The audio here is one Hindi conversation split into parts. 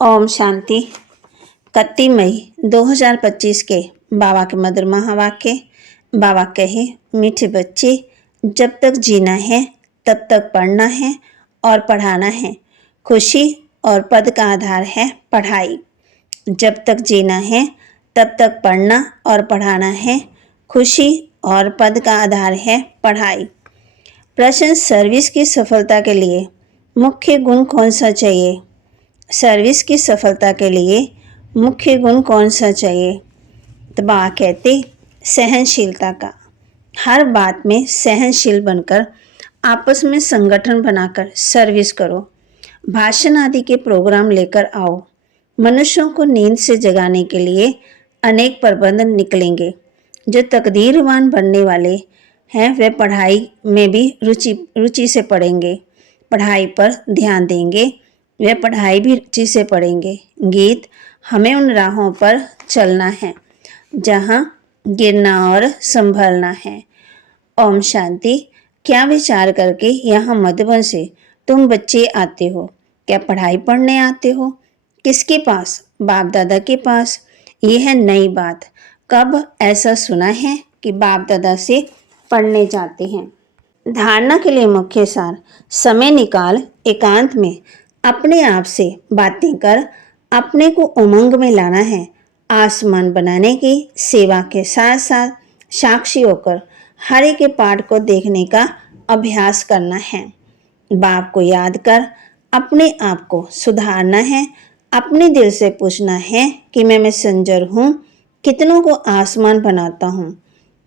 ओम शांति। 31 मई 2025 के बाबा के मधुर महावाक्य। बाबा कहे, मीठे बच्चे, जब तक जीना है तब तक पढ़ना है और पढ़ाना है। खुशी और पद का आधार है पढ़ाई। जब तक जीना है तब तक पढ़ना और पढ़ाना है। खुशी और पद का आधार है पढ़ाई। प्रश्न, सर्विस की सफलता के लिए मुख्य गुण कौन सा चाहिए? सर्विस की सफलता के लिए मुख्य गुण कौन सा चाहिए? तो बाबा कहते, सहनशीलता का। हर बात में सहनशील बनकर आपस में संगठन बनाकर सर्विस करो। भाषण आदि के प्रोग्राम लेकर आओ। मनुष्यों को नींद से जगाने के लिए अनेक प्रबंध निकलेंगे। जो तकदीरवान बनने वाले हैं वे पढ़ाई में भी रुचि से पढ़ेंगे, पढ़ाई पर ध्यान देंगे। वे पढ़ाई भी रुचि से पढ़ेंगे। गीत, हमें उन राहों पर चलना है जहाँ गिरना और संभलना है। ओम शांति। क्या विचार करके यहाँ मधुबन से तुम बच्चे आते हो? क्या पढ़ाई पढ़ने आते हो? किसके पास? बाप दादा के पास। यह है नई बात। कब ऐसा सुना है कि बाप दादा से पढ़ने जाते हैं? धारणा के लिए मुख्य सार, समय निकाल एकांत में अपने आप से बातें कर अपने को उमंग में लाना है। आसमान बनाने की सेवा के साथ साथ साक्षी होकर हरे के पाठ को देखने का अभ्यास करना है। बाप को याद कर अपने आप को सुधारना है। अपने दिल से पूछना है कि मैं मैसेंजर हूँ, कितनों को आसमान बनाता हूँ।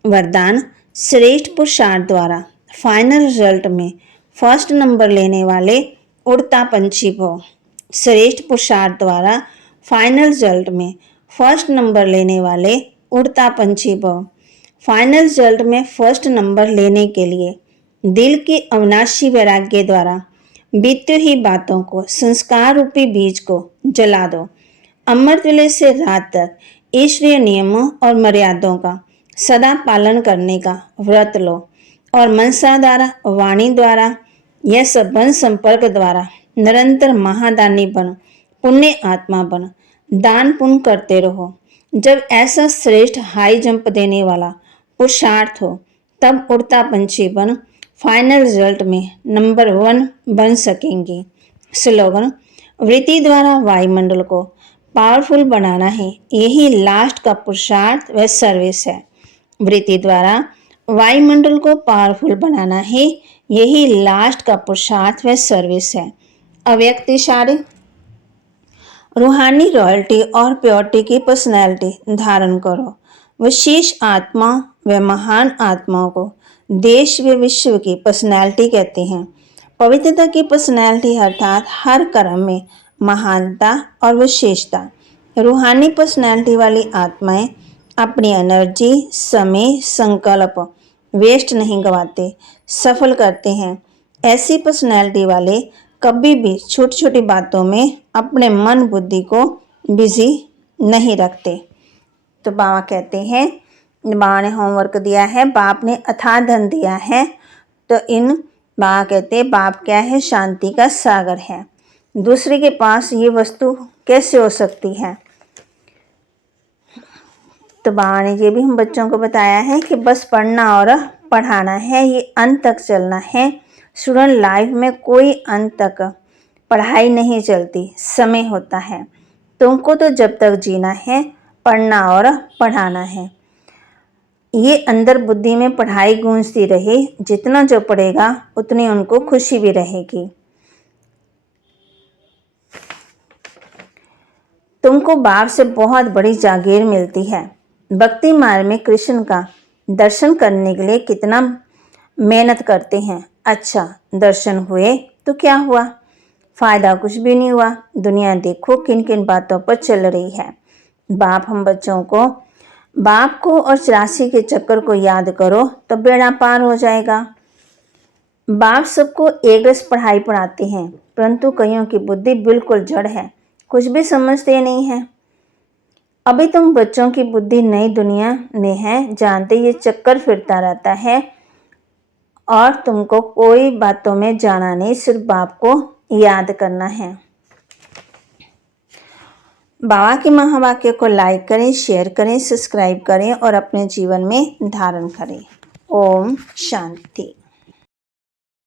वरदान, श्रेष्ठ पुरुषार्थ द्वारा फाइनल रिजल्ट में फर्स्ट नंबर लेने वाले उड़ता पंछी भव। श्रेष्ठ पुरुषार्थ द्वारा फाइनल रिजल्ट में फर्स्ट नंबर लेने वाले उड़ता पंछी भव। फाइनल रिजल्ट में फर्स्ट नंबर लेने के लिए दिल की अविनाशी वैराग्य द्वारा बीती हुई बातों को, संस्कार रूपी बीज को जला दो। अमृत वेले से रात तक ईश्वरीय नियमों और मर्यादाओं का सदा पालन करने का व्रत लो और मनसा द्वारा, वाणी द्वारा, यह संबंध संपर्क द्वारा निरंतर महादानी बनो, पुण्य आत्मा बनो, दान पुण्य करते रहो। जब ऐसा श्रेष्ठ हाई जंप देने वाला पुरुषार्थ हो तब उड़ता पंछी बन फाइनल रिजल्ट में नंबर 1 बन सकेंगे। स्लोगन, वृत्ति द्वारा वायुमंडल को पावरफुल बनाना है, यही लास्ट का पुरुषार्थ व सर्विस है। वृत्ति द्वारा वायुमंडल को पावरफुल बनाना है, यही लास्ट का पुरुषार्थ व सर्विस है। अव्यक्त इशारे, रूहानी रॉयल्टी और प्योरिटी की पर्सनैलिटी धारण करो। विशेष आत्मा व महान आत्माओं को देश व विश्व की पर्सनैलिटी कहते हैं। पवित्रता की पर्सनैलिटी अर्थात हर कर्म में महानता और विशेषता। रूहानी पर्सनैलिटी वाली आत्माएं अपनी एनर्जी, समय, संकल्प वेस्ट नहीं गवाते, सफल करते हैं। ऐसी पर्सनैलिटी वाले कभी भी छोटी छोटी बातों में अपने मन बुद्धि को बिजी नहीं रखते। तो बाबा कहते हैं, बाबा ने होमवर्क दिया है, बाप ने अथाह धन दिया है। तो इन बाबा कहते हैं, बाप क्या है? शांति का सागर है। दूसरे के पास ये वस्तु कैसे हो सकती है? तो बाबा ने ये भी हम बच्चों को बताया है कि बस पढ़ना और पढ़ाना है, ये अंत तक चलना है। स्टूडेंट लाइफ में कोई अंत तक पढ़ाई नहीं चलती, समय होता है। तुमको तो जब तक जीना है पढ़ना और पढ़ाना है। ये अंदर बुद्धि में पढ़ाई गूंजती रहे, जितना जो पढ़ेगा उतनी उनको खुशी भी रहेगी। तुमको बाप से बहुत बड़ी जागीर मिलती है। भक्ति मार्ग में कृष्ण का दर्शन करने के लिए कितना मेहनत करते हैं। अच्छा, दर्शन हुए तो क्या हुआ? फायदा कुछ भी नहीं हुआ। दुनिया देखो किन किन बातों पर चल रही है। बाप हम बच्चों को बाप को और 84 के चक्कर को याद करो तो बेड़ा पार हो जाएगा। बाप सबको एक रस पढ़ाई पढ़ाते हैं, परंतु कईयों की बुद्धि बिल्कुल जड़ है, कुछ भी समझते नहीं है। अभी तुम बच्चों की बुद्धि नई दुनिया में है, जानते ये चक्कर फिरता रहता है और तुमको कोई बातों में जाना नहीं, सिर्फ बाप को याद करना है। बाबा के महावाक्य को लाइक करें, शेयर करें, सब्सक्राइब करें और अपने जीवन में धारण करें। ओम शांति।